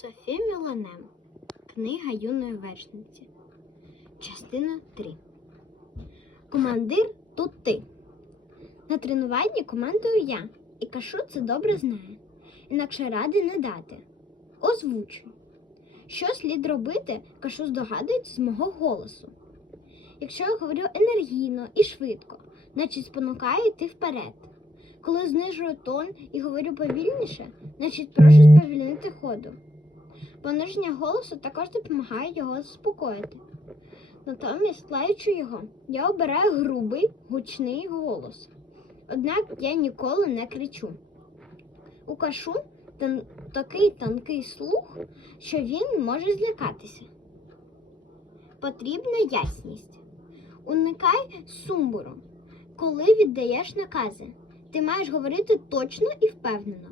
Софія Міланем. Книга юної вершниці. Частина 3. Командир тут ти. На тренуванні командую я, і Кашу це добре знає. Інакше ради не дати. Озвучу. Що слід робити, Кашу здогадується з мого голосу. Якщо я говорю енергійно і швидко, значить спонукаю йти вперед. Коли знижую тон і говорю повільніше, значить прошу сповільнити ходу. Пониження голосу також допомагає його заспокоїти. Натомість, лаючи його, я обираю грубий, гучний голос. Однак я ніколи не кричу. У кашу тон- такий тонкий слух, що він може злякатися. Потрібна ясність. Уникай сумбуру. Коли віддаєш накази, ти маєш говорити точно і впевнено.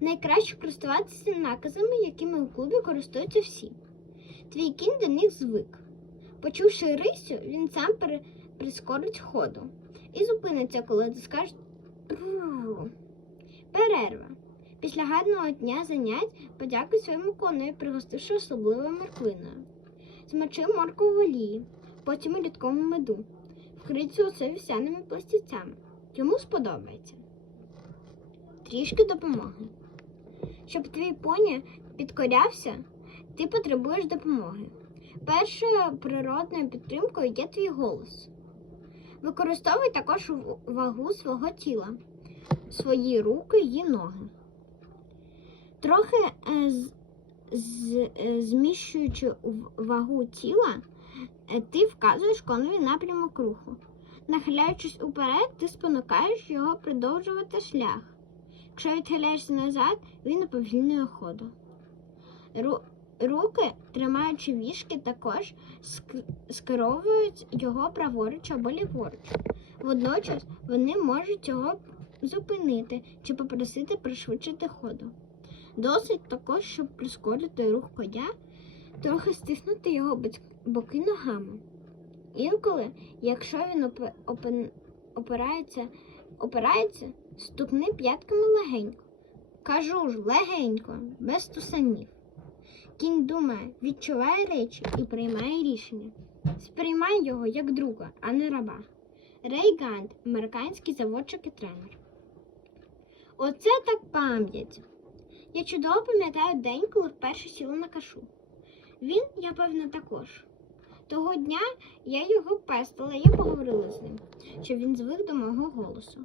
Найкраще користуватися наказами, якими у клубі користуються всі. Твій кінь до них звик. Почувши рисю, він сам прискорить ходу і зупиниться, коли ти скажеш. Перерва. Після гарного дня занять подякуй своєму коною, пригостивши особливою морквиною. Змочи морку в олії, потім у рідкому меду. Вкрий цю оце вівсяними пластівцями. Йому сподобається. Трішки допомоги. Щоб твій поні підкорявся, ти потребуєш допомоги. Першою природною підтримкою є твій голос. Використовуй також вагу свого тіла, свої руки і ноги. Трохи е, з, з- е, зміщуючи вагу тіла, е, ти вказуєш конові напрямок руху. Нахиляючись уперед, ти спонукаєш його продовжувати шлях. Якщо відхиляєшся назад, він уповільнює ходу. Ру- Руки, тримаючи вішки, також ск- скеровують його праворуч або ліворуч. Водночас вони можуть його зупинити чи попросити пришвидшити ходу. Досить також, щоб прискорити рух коня, трохи стиснути його боки ногами. Інколи, якщо він опирається, опирається, стукни п'ятками легенько. Кажу ж, легенько, без тусанів. Кінь думає, відчуває речі і приймає рішення. Сприймай його як друга, а не раба. Рей Гант, американський заводчик і тренер. Оце так пам'ять. Я чудово пам'ятаю день, коли вперше сіла на кашу. Він, я певна, також. Того дня я його пестила, я поговорила з ним, щоб він звик до мого голосу.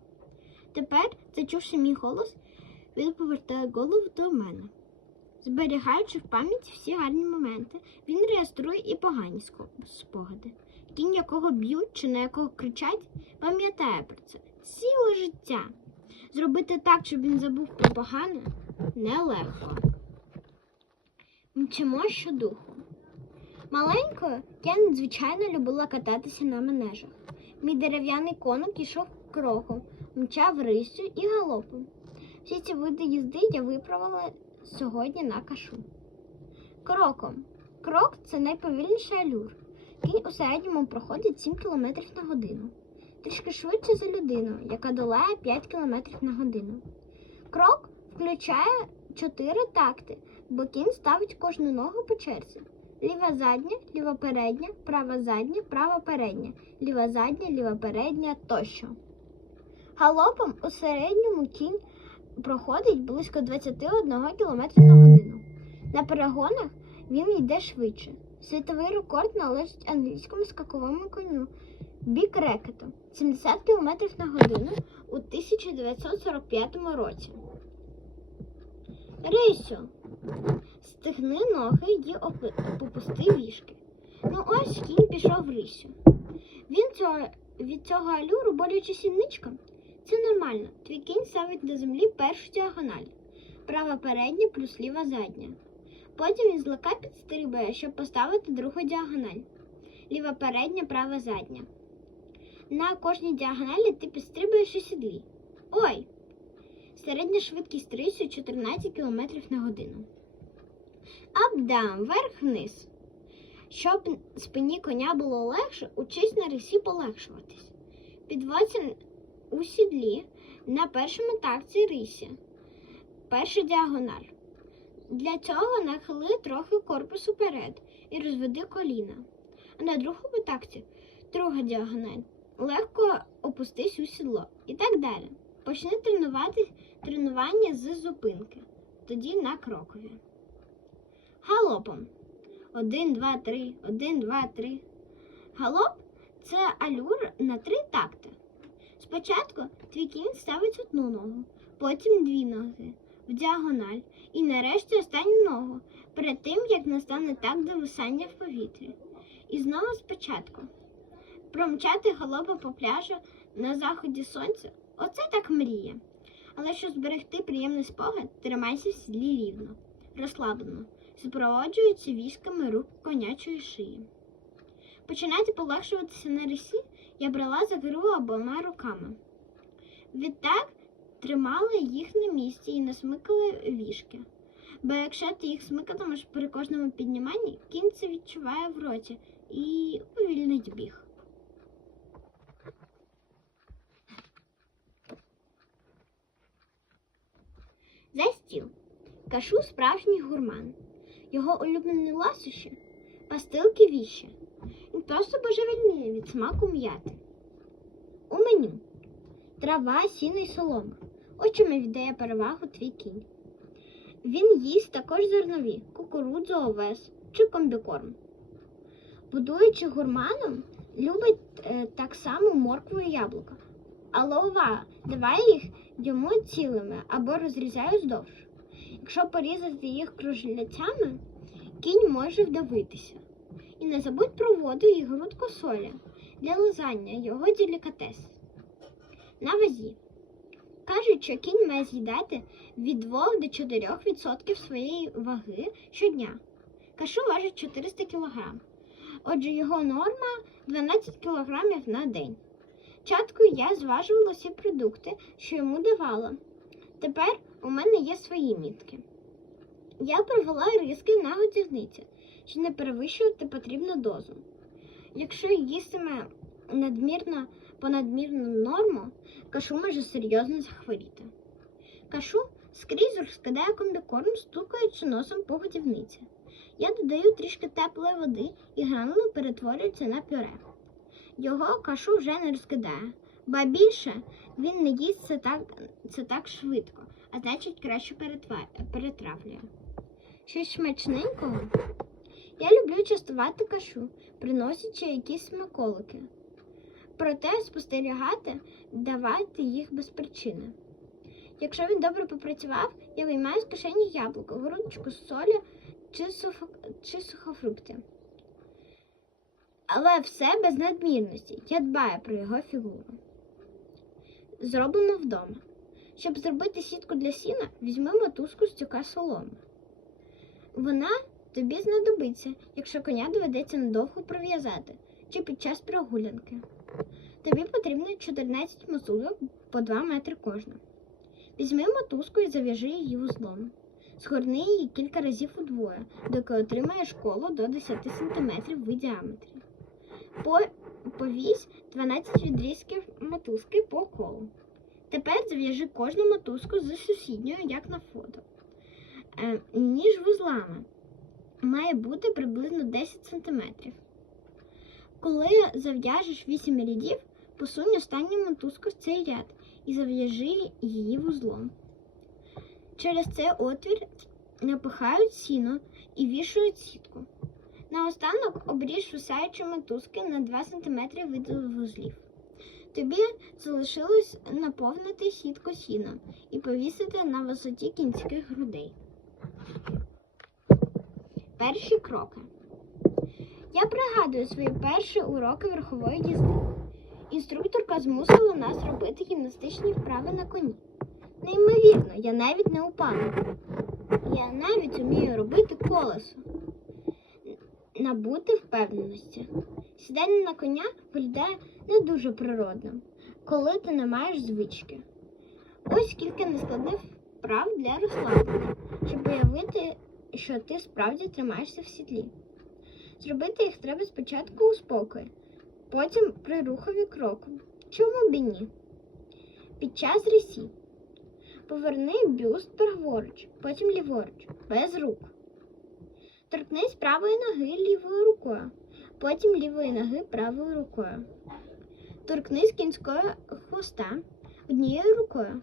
Тепер, зачувши мій голос, він повертає голову до мене. Зберігаючи в пам'яті всі гарні моменти, він реєструє і погані спогади. Кінь, якого б'ють чи на якого кричать, пам'ятає про це ціле життя. Зробити так, щоб він забув про погане, нелегко. Мчимо щодуху. Маленькою я надзвичайно любила кататися на манежах. Мій дерев'яний коник ішов кроком, мчав рисю і галопом. Всі ці види їзди я виправила сьогодні на кашу. Кроком. Крок це найповільніший алюр. Кінь у середньому проходить 7 км на годину. Трішки швидше за людину, яка долає 5 км на годину. Крок включає 4 такти, бо кінь ставить кожну ногу по черзі. Ліва задня, ліва передня, права задня, права передня, ліва задня, ліва передня тощо. Галопом у середньому кінь проходить близько 21 км на годину. На перегонах він йде швидше. Світовий рекорд належить англійському скаковому коню Бік Рекету 70 км на годину у 1945 році. Рейсю. Стегни ноги опи- попусти вішки. Ну ось кінь пішов рисю. Він цього, від цього алюру болюче сінничка. Це нормально. Твій кінь ставить на землі першу діагональ. Права передня плюс ліва задня. Потім він злака підстрибує, щоб поставити другу діагональ. Ліва передня, права задня. На кожній діагоналі ти підстрибуєш у сідлі. Ой! Середня швидкість рису 14 км на годину. Ап-даун, вверх-вниз. Щоб спині коня було легше, учись на рисі полегшуватись. Підводься у сідлі на першому такті рисі. Перша діагональ. Для цього нахили трохи корпус уперед і розведи коліна. А на другому такті друга діагональ. Легко опустись у сідло і так далі. Почни тренувати тренування з зупинки, тоді на крокові. Галопом. Один, два, три, один, два, три. Галоп це алюр на три такти. Спочатку твій кінь ставить одну ногу, потім дві ноги в діагональ і нарешті останню ногу перед тим, як настане так до висання в повітрі. І знову спочатку. Промчати галопом по пляжу на заході сонця оце так мрія. Але щоб зберегти приємний спогад, тримайся в сідлі рівно, розслаблено, супроводжуючи вісками рук конячої шиї. Починати полегшуватися на рисі я брала за керу обома руками. Відтак тримала їх на місці і не смикала вішки. Бо якщо ти їх смикатимеш при кожному підніманні, кінь це відчуває в роті і увільнить біг. За стіл. Кашу справжній гурман. Його улюблені ласощі пастилки віші. Він просто божевільніє від смаку м'яти. У меню трава, сіно й солома. Чому віддає перевагу твій кінь. Він їсть також зернові, кукурудзу, овес чи комбікорм. Будуючи гурманом, любить е, так само моркву і яблука. Але увага, давай їх йому цілими або розрізай уздовж. Якщо порізати їх кружляцями, кінь може вдавитися. І не забудь про воду і грудку солі для лизання його делікатес. На вазі. Кажуть, що кінь має з'їдати від 2 до 4% своєї ваги щодня. Кашу важить 400 кг. Отже, його норма 12 кг на день. Спочатку я зважувала всі продукти, що йому давала. Тепер у мене є свої мітки. Я провела риски на годівниці, щоб не перевищувати потрібну дозу. Якщо їстиме надмірно понадмірну норму, кашу може серйозно захворіти. Кашу скрізь розкидає комбікорм, стукаючи носом по годівниці. Я додаю трішки теплої води і гранули перетворюються на пюре. Його кашу вже не розкидає, ба більше він не їсть це так, це так швидко, а значить краще перетравлює. Щось смачненького. Я люблю частувати кашу, приносячи якісь смаколики. Проте спостерігати, давати їх без причини. Якщо він добре попрацював, я виймаю з кишені яблуко, грудочку з солі чи, суфо... чи сухофрукти. Але все без надмірності. Я дбаю про його фігуру. Зробимо вдома. Щоб зробити сітку для сіна, візьми мотузку з тюка соломи. Вона тобі знадобиться, якщо коня доведеться надовго прив'язати чи під час прогулянки. Тобі потрібно 14 мотузок по 2 метри кожна. Візьми мотузку і зав'яжи її вузлом. Згорни її кілька разів удвоє, доки отримаєш коло до 10 см в діаметрі. По, повісь 12 відрізків мотузки по колу. Тепер зав'яжи кожну мотузку з сусідньою, як на фото. Е, ніж вузлами має бути приблизно 10 см. Коли зав'яжеш 8 рядів, посунь останню мотузку в цей ряд і зав'яжи її вузлом. Через цей отвір напихають сіно і вішають сітку. Наостанок обріж висаючі мотузки на 2 см від вузлів. Тобі залишилось наповнити сітку сіном і повісити на висоті кінських грудей. Перші кроки. Я пригадую свої перші уроки верхової їзди. Інструкторка змусила нас робити гімнастичні вправи на коні. Неймовірно, я навіть не упала. Я навіть вмію робити колесо. Набути впевненості. Сідання на коня виглядає не дуже природним, коли ти не маєш звички. Ось кілька нескладних вправ для розслаблення, щоб уявити, що ти справді тримаєшся в сідлі. Зробити їх треба спочатку у спокої, потім при рухові кроку. Чому б і ні? Під час рісі. Поверни бюст праворуч, потім ліворуч, без рук. Торкнись правої ноги лівою рукою, потім лівої ноги правою рукою. Торкнись кінського хвоста однією рукою,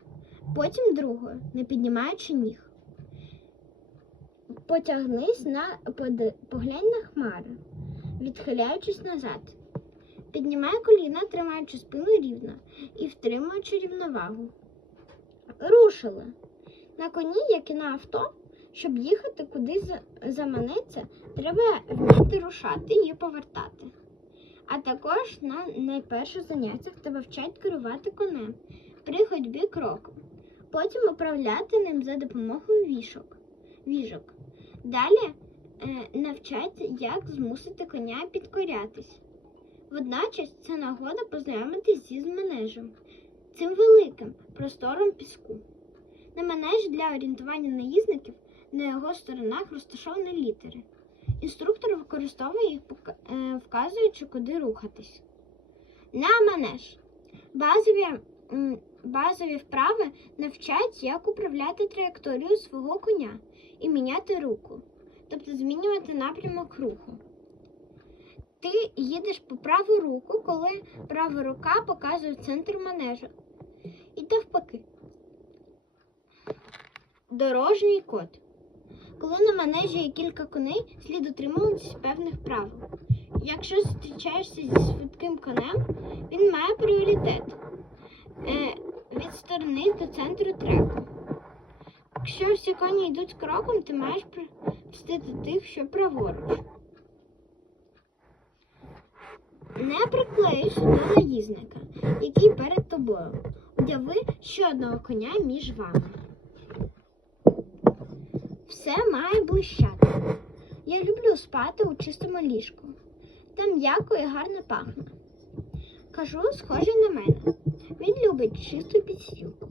потім другою, не піднімаючи ніг. Потягнись на поглянь на хмари, відхиляючись назад. Піднімай коліна, тримаючи спину рівно і втримуючи рівновагу. Рушили. На коні, як і на авто, щоб їхати куди за- заманеться, треба вміти рушати і повертати. А також на найперших заняттях тебе вчать керувати конем при ходьбі кроком, потім управляти ним за допомогою вішок. віжок. Далі е, навчать, як змусити коня підкорятись. Водночас це нагода познайомитись зі манежем, цим великим простором піску. На манежі для орієнтування наїзників на його сторонах розташовані літери. Інструктор використовує їх, е, вказуючи, куди рухатись. На манеж. Базові, базові вправи навчать, як управляти траєкторію свого коня і міняти руку, тобто змінювати напрямок руху. Ти їдеш по праву руку, коли права рука показує центр манежу. І навпаки. Дорожній код. Коли на манежі є кілька коней, слід дотримуватися певних правил. Якщо зустрічаєшся зі швидким конем, він має пріоритет. Е, відсторонись до центру треку. Якщо всі коні йдуть кроком, ти маєш пропустити тих, що праворуч. Не приклеюйся до наїзника, який перед тобою. Уяви ще одного коня між вами. Все має блищати. Я люблю спати у чистому ліжку. Там м'яко і гарно пахне. Кажу, схожий на мене. Він любить чисту підстілку.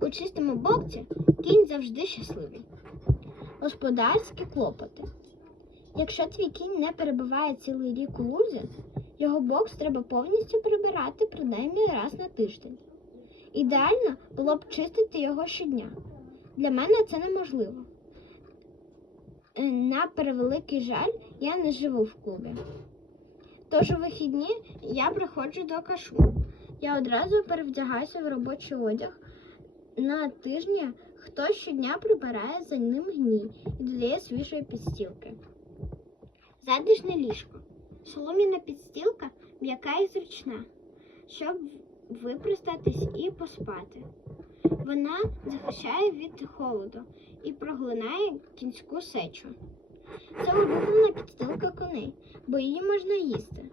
У чистому боксі кінь завжди щасливий. Господарські клопоти. Якщо твій кінь не перебуває цілий рік у лузі, його бокс треба повністю прибирати принаймні раз на тиждень. Ідеально було б чистити його щодня. Для мене це неможливо. Е, На превеликий жаль, я не живу в клубі. Тож у вихідні я приходжу до кашу. Я одразу перевдягаюся в робочий одяг. На тижні хтось щодня прибирає за ним гній і додає свіжої підстілки. Затишне ліжко. Солом'яна підстілка м'яка і зручна, щоб випростатись і поспати. Вона захищає від холоду і проглинає кінську сечу. Це улюблена підстилка коней, бо її можна їсти.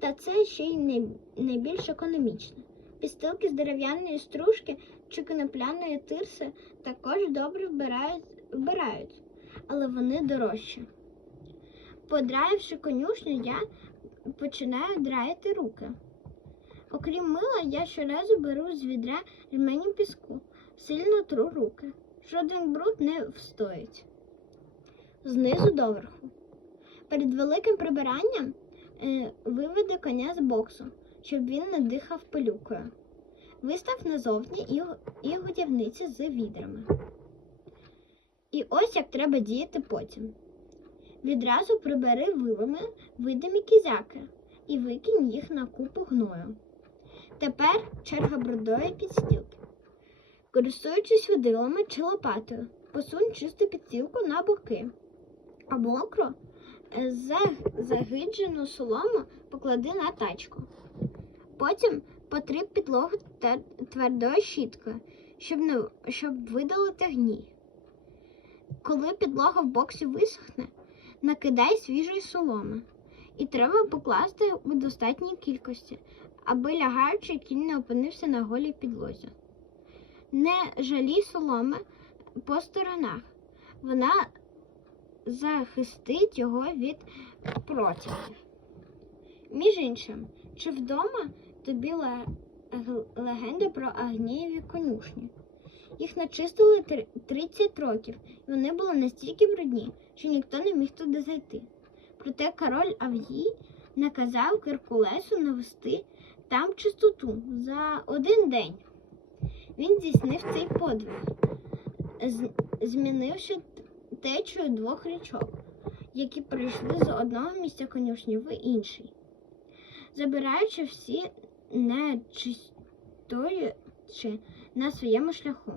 Та це ще й найбільш економічно. Підстилки з дерев'яної стружки чи конопляної тирси також добре вбирають, вбирають, але вони дорожчі. Подраївши конюшню, я починаю драїти руки. Окрім мила, я щоразу беру з відра жменю піску, сильно тру руки. Жоден бруд не встоїть. Знизу доверху. Перед великим прибиранням е, виведе коня з боксу, щоб він не дихав пилюкою. Вистав назовні і, і годівниці з відрами. І ось як треба діяти потім. Відразу прибери вилами видимі кізяки і викинь їх на купу гною. Тепер черга брудої підстілки. Користуючись водилами чи лопатою, посунь чисту підстілку на боки, а мокро е, загиджену солому поклади на тачку. Потім потри підлогу твердою щіткою, щоб, не, щоб видалити гній. Коли підлога в боксі висохне, накидай свіжої соломи. І треба покласти у достатній кількості, аби лягаючий кінь не опинився на голій підлозі. Не жалій соломи по сторонах. Вона захистить його від протягів. Між іншим, чи вдома тобі легенда про Агнієві конюшні? Їх начистили 30 років, і вони були настільки брудні, що ніхто не міг туди зайти. Проте король Авгій наказав Геркулесу навести там чистоту за один день. Він здійснив цей подвиг, змінивши течію двох річок, які прийшли з одного місця конюшні в інший, забираючи всі нечистої на своєму шляху.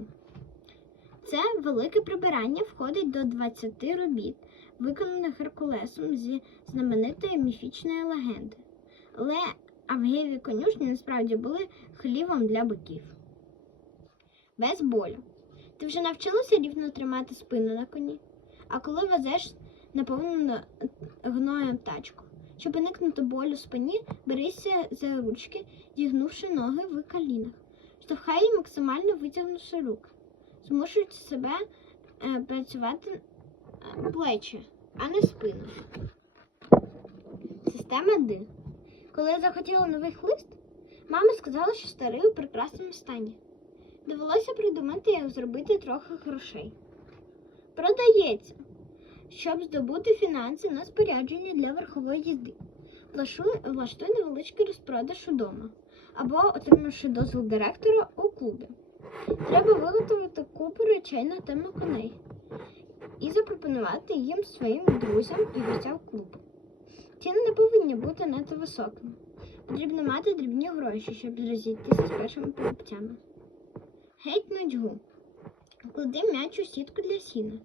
Це велике прибирання входить до 20 робіт, виконаних Геркулесом зі знаменитої міфічної легенди. Але авгієві конюшні насправді були хлівом для биків. Без болю. Ти вже навчилася рівно тримати спину на коні, а коли везеш наповнену гноєм тачку. Щоб уникнути болю в спині, берися за ручки, зігнувши ноги в колінах. Штовхай її максимально витягнувши руки, змушуючи себе е, працювати е, плечі, а не спину. Система Д. Коли я захотіла новий хлист, мама сказала, що старий у прекрасному стані. Довелося придумати, як зробити трохи грошей. Продається, щоб здобути фінанси на спорядження для верхової їзди. Влаштуй, невеличкий розпродаж удома або отримавши дозвіл директора у клубі. Треба виготовити купу речей на тему коней і запропонувати їм своїм друзям і гостям клубу. Ціни не повинні бути надто високими. Потрібно мати дрібні гроші, щоб розійтися з першими покупцями. Геть нудьгу. Клади м'яч у сітку для сіна,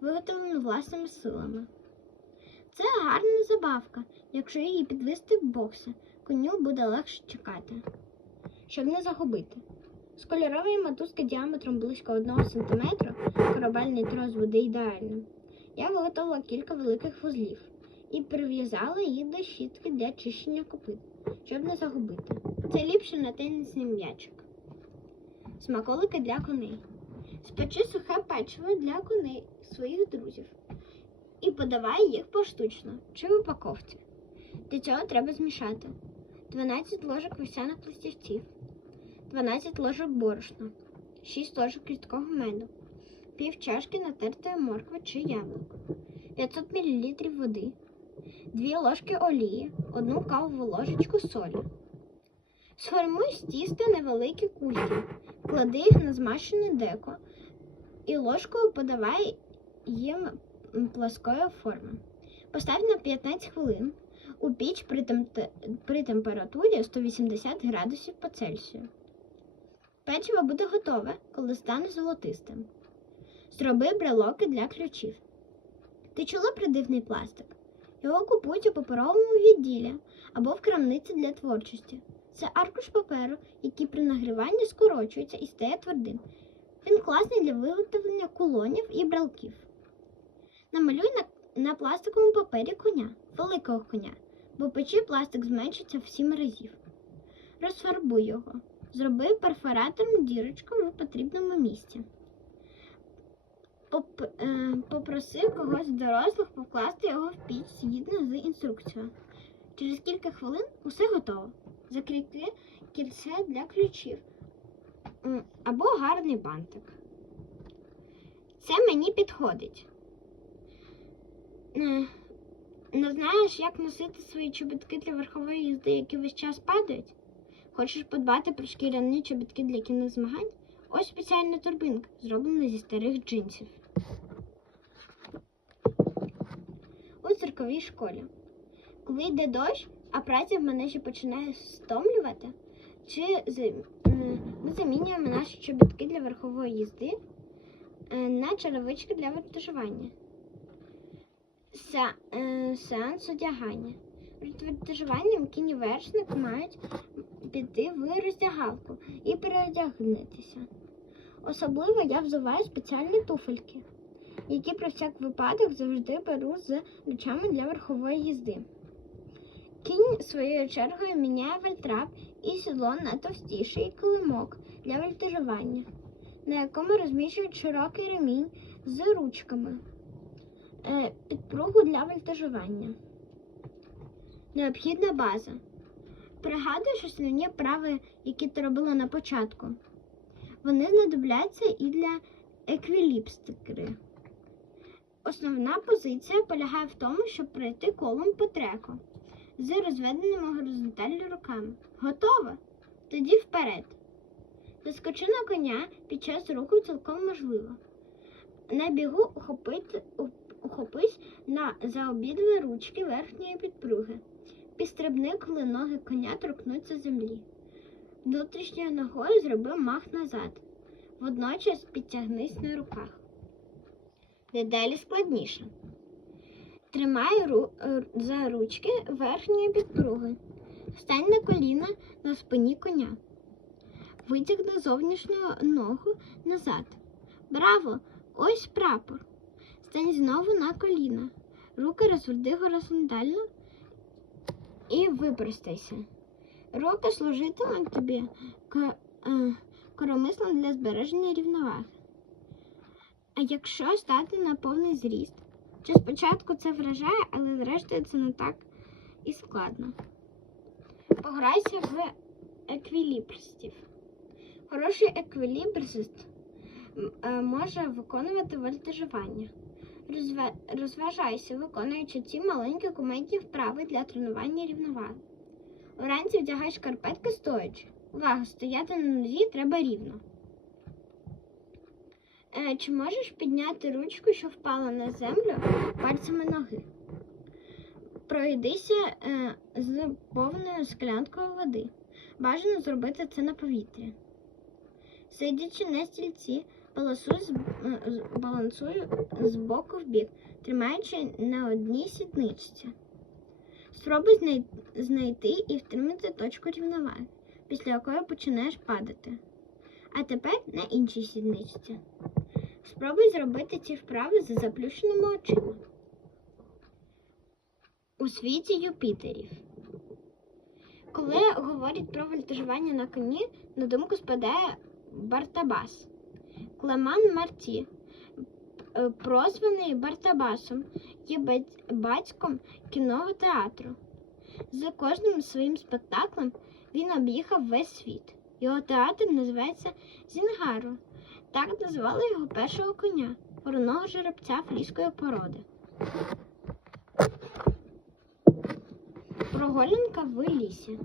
виготовлену власними силами. Це гарна забавка. Якщо її підвести в бокси, коню буде легше чекати. Щоб не загубити. З кольорової мотузки діаметром близько 1 см корабельний трос буде ідеальним. Я виготовила кілька великих вузлів і прив'язала їх до щітки для чищення копит, щоб не загубити. Це ліпше на тенісний м'ячик. Смаколики для коней. Спечи сухе печиво для коней своїх друзів і подавай їх поштучно чи в упаковці. Для цього треба змішати 12 ложок вівсяних пластівців, 12 ложок борошна, 6 ложок рідкого меду, пів чашки натертої моркви чи яблук, 500 мл води, 2 ложки олії, 1 кавову ложечку солі. Сформуй з тіста невеликі кульки, клади їх на змащене деко і ложкою подавай їм плоскої форми. Постав на 15 хвилин у піч при, темте- при температурі 180 градусів по Цельсію. Печиво буде готове, коли стане золотистим. Зроби брелоки для ключів. Ти чула про дивний пластик? Його купують у паперовому відділі або в крамниці для творчості. Це аркуш паперу, який при нагріванні скорочується і стає твердим. Він класний для виготовлення кулонів і брелків. Намалюй на, на пластиковому папері коня, великого коня, бо печі пластик зменшиться в 7 разів. Розфарбуй його. Зроби перфоратором дірочку в потрібному місці. Е, попроси когось з дорослих покласти його в піч згідно з інструкцією. Через кілька хвилин усе готово. Закріпи кільце для ключів або гарний бантик. Це мені підходить. Е, Не знаєш, як носити свої чобітки для верхової їзди, які весь час падають? Хочеш подбати про шкіряні чобітки для кінних змагань? Ось спеціальна турбинка, зроблена зі старих джинсів. У цирковій школі. Коли йде дощ, а праця в манежі починає стомлювати, чи ми замінюємо наші чобітки для верхової їзди е, на черевички для вертежування. Е, Сеанс одягання. Перед вертежуванням кінь і вершник мають піти в роздягалку і переодягнутися. Особливо я взуваю спеціальні туфельки, які про всяк випадок завжди беру з речами для верхової їзди. Кінь своєю чергою міняє вальтрап і сідло на товстіший килимок для вольтежування, на якому розміщують широкий ремінь з ручками, е, підпругу для вольтежування. Необхідна база. Пригадуєш основні вправи, які ти робила на початку. Вони знадобляться і для еквіліпстики. Основна позиція полягає в тому, щоб пройти колом по треку з розведеними горизонтально руками. Готово? Тоді вперед. Доскочи на коня під час руху цілком можливо. На бігу ухопись на за обидві ручки верхньої підпруги. Підстрибни, коли ноги коня торкнуться землі. Внутрішньою ногою зроби мах назад. Водночас підтягнись на руках. Дедалі складніше. Тримай ру, е, за ручки верхньої підпруги. Стань на коліна на спині коня. Витягни зовнішню ногу назад. Браво! Ось прапор. Стань знову на коліна. Руки розверди горизонтально і випростайся. Руки служитимуть тобі е, коромислом для збереження рівноваги. А якщо стати на повний зріст, чи спочатку це вражає, але зрештою це не так і складно. Пограйся в еквілібристів. Хороший еквілібрист е, може виконувати вольтажування. Розважайся, виконуючи ці маленькі кумедні вправи для тренування рівноваги. Вранці вдягай шкарпетки стоячи. Увага, стояти на нозі треба рівно. Е, чи можеш підняти ручку, що впала на землю пальцями ноги? Пройдися е, з повною склянкою води. Бажано зробити це на повітрі. Сидячи на стільці, балансуй е, з боку в бік, тримаючи на одній сідничці. Спробуй знай- знайти і втримати точку рівноваги, після якої починаєш падати. А тепер на іншій сідничці. Спробуй зробити ці вправи за заплющеними очима. У світі Юпітерів. Коли говорять про вольтажування на коні, на думку спадає Бартабас. Клеман Марті, е, прозваний Бартабасом, є батьком кінового театру. За кожним своїм спектаклем він об'їхав весь світ. Його театр називається Зінгаро. Так назвали його першого коня, вороного жеребця фрійської породи. Прогулянка в лісі.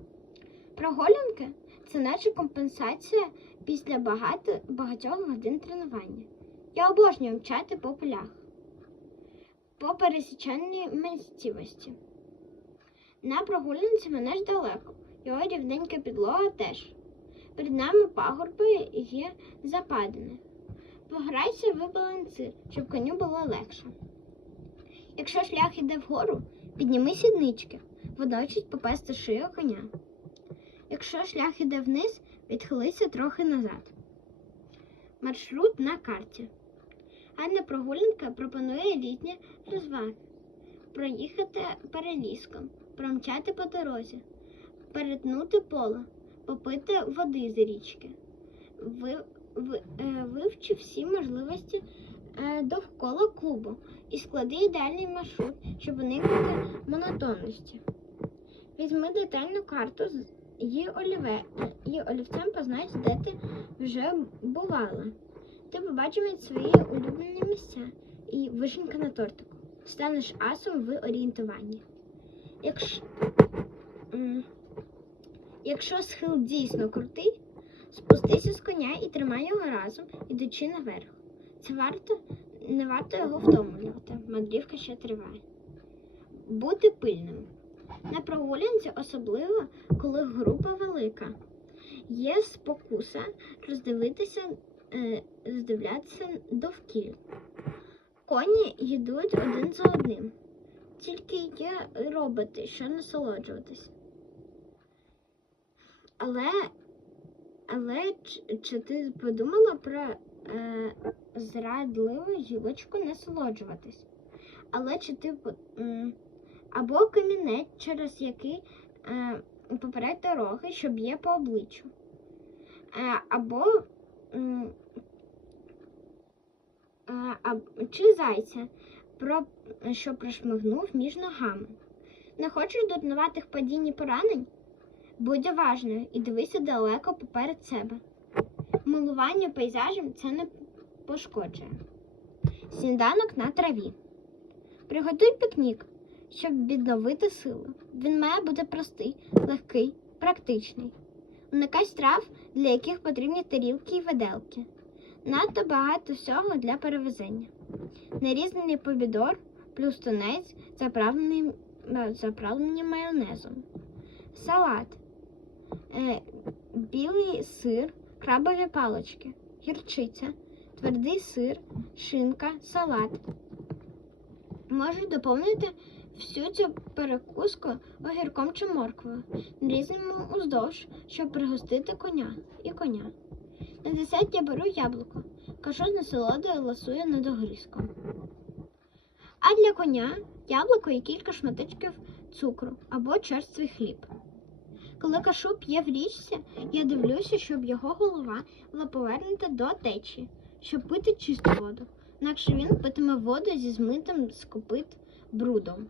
Прогулянки це наче компенсація після багато, багатьох годин тренування. Я обожнюю мчати по полях, по пересіченній місцевості. На прогулянці мене ж далеко, його рівненька підлога теж. Перед нами пагорби є западини. Пограйся в балансир, щоб коню було легше. Якщо шлях іде вгору, підніми сіднички, водночас попасти шию коня. Якщо шлях іде вниз, відхилися трохи назад. Маршрут на карті. Гарна прогулянка пропонує літні розваги. Проїхати переліском, промчати по дорозі, перетнути поле, попити води з річки. Е, вивчи всі можливості е, довкола клубу і склади ідеальний маршрут, щоб уникнути монотонності. Візьми детальну карту з її олівцем познач, де ти вже бувала. Ти побачиш свої улюблені місця і вишенька на тортику. Станеш асом в орієнтуванні. Якщо, якщо схил дійсно крутий, спустися з коня і тримай його разом, ідучи наверх. Це варто, не варто його втомлювати. Мандрівка ще триває. Бути пильним. На прогулянці особливо, коли група велика. Є спокуса роздивитися, роздивлятися довкіль. Коні йдуть один за одним. Тільки є робити, що насолоджуватися. Але, але чи, чи ти подумала про е, зрадливу гілочку насолоджуватись? Але чи ти або камінець, через який е, поперед дороги, що б'є по обличчю, е, або е, а, чи зайця, про, що прошмигнув між ногами. Не хочеш дурнуватих падінь і поранень? Будь уважною і дивися далеко поперед себе. Милування пейзажем це не пошкоджує. Сніданок на траві. Приготуй пікнік, щоб відновити сили. Він має бути простий, легкий, практичний. Уникай страв, для яких потрібні тарілки і виделки. Надто багато всього для перевезення. Нарізаний помідор плюс тунець, заправлений, е, заправлені майонезом. Салат. Е, білий сир, крабові палички, гірчиця, твердий сир, шинка, салат. Можеш доповнити всю цю перекуску огірком чи морквою, нарізаному уздовж, щоб пригостити коня і коня. На десерт я беру яблуко, кажу з насолодою ласую над огрізком. А для коня яблуко і кілька шматочків цукру або черствий хліб. Коли кашу п'є в річці, я дивлюся, щоб його голова була повернута до течії, щоб пити чисту воду. Інакше він питиме воду зі змитим з копит брудом.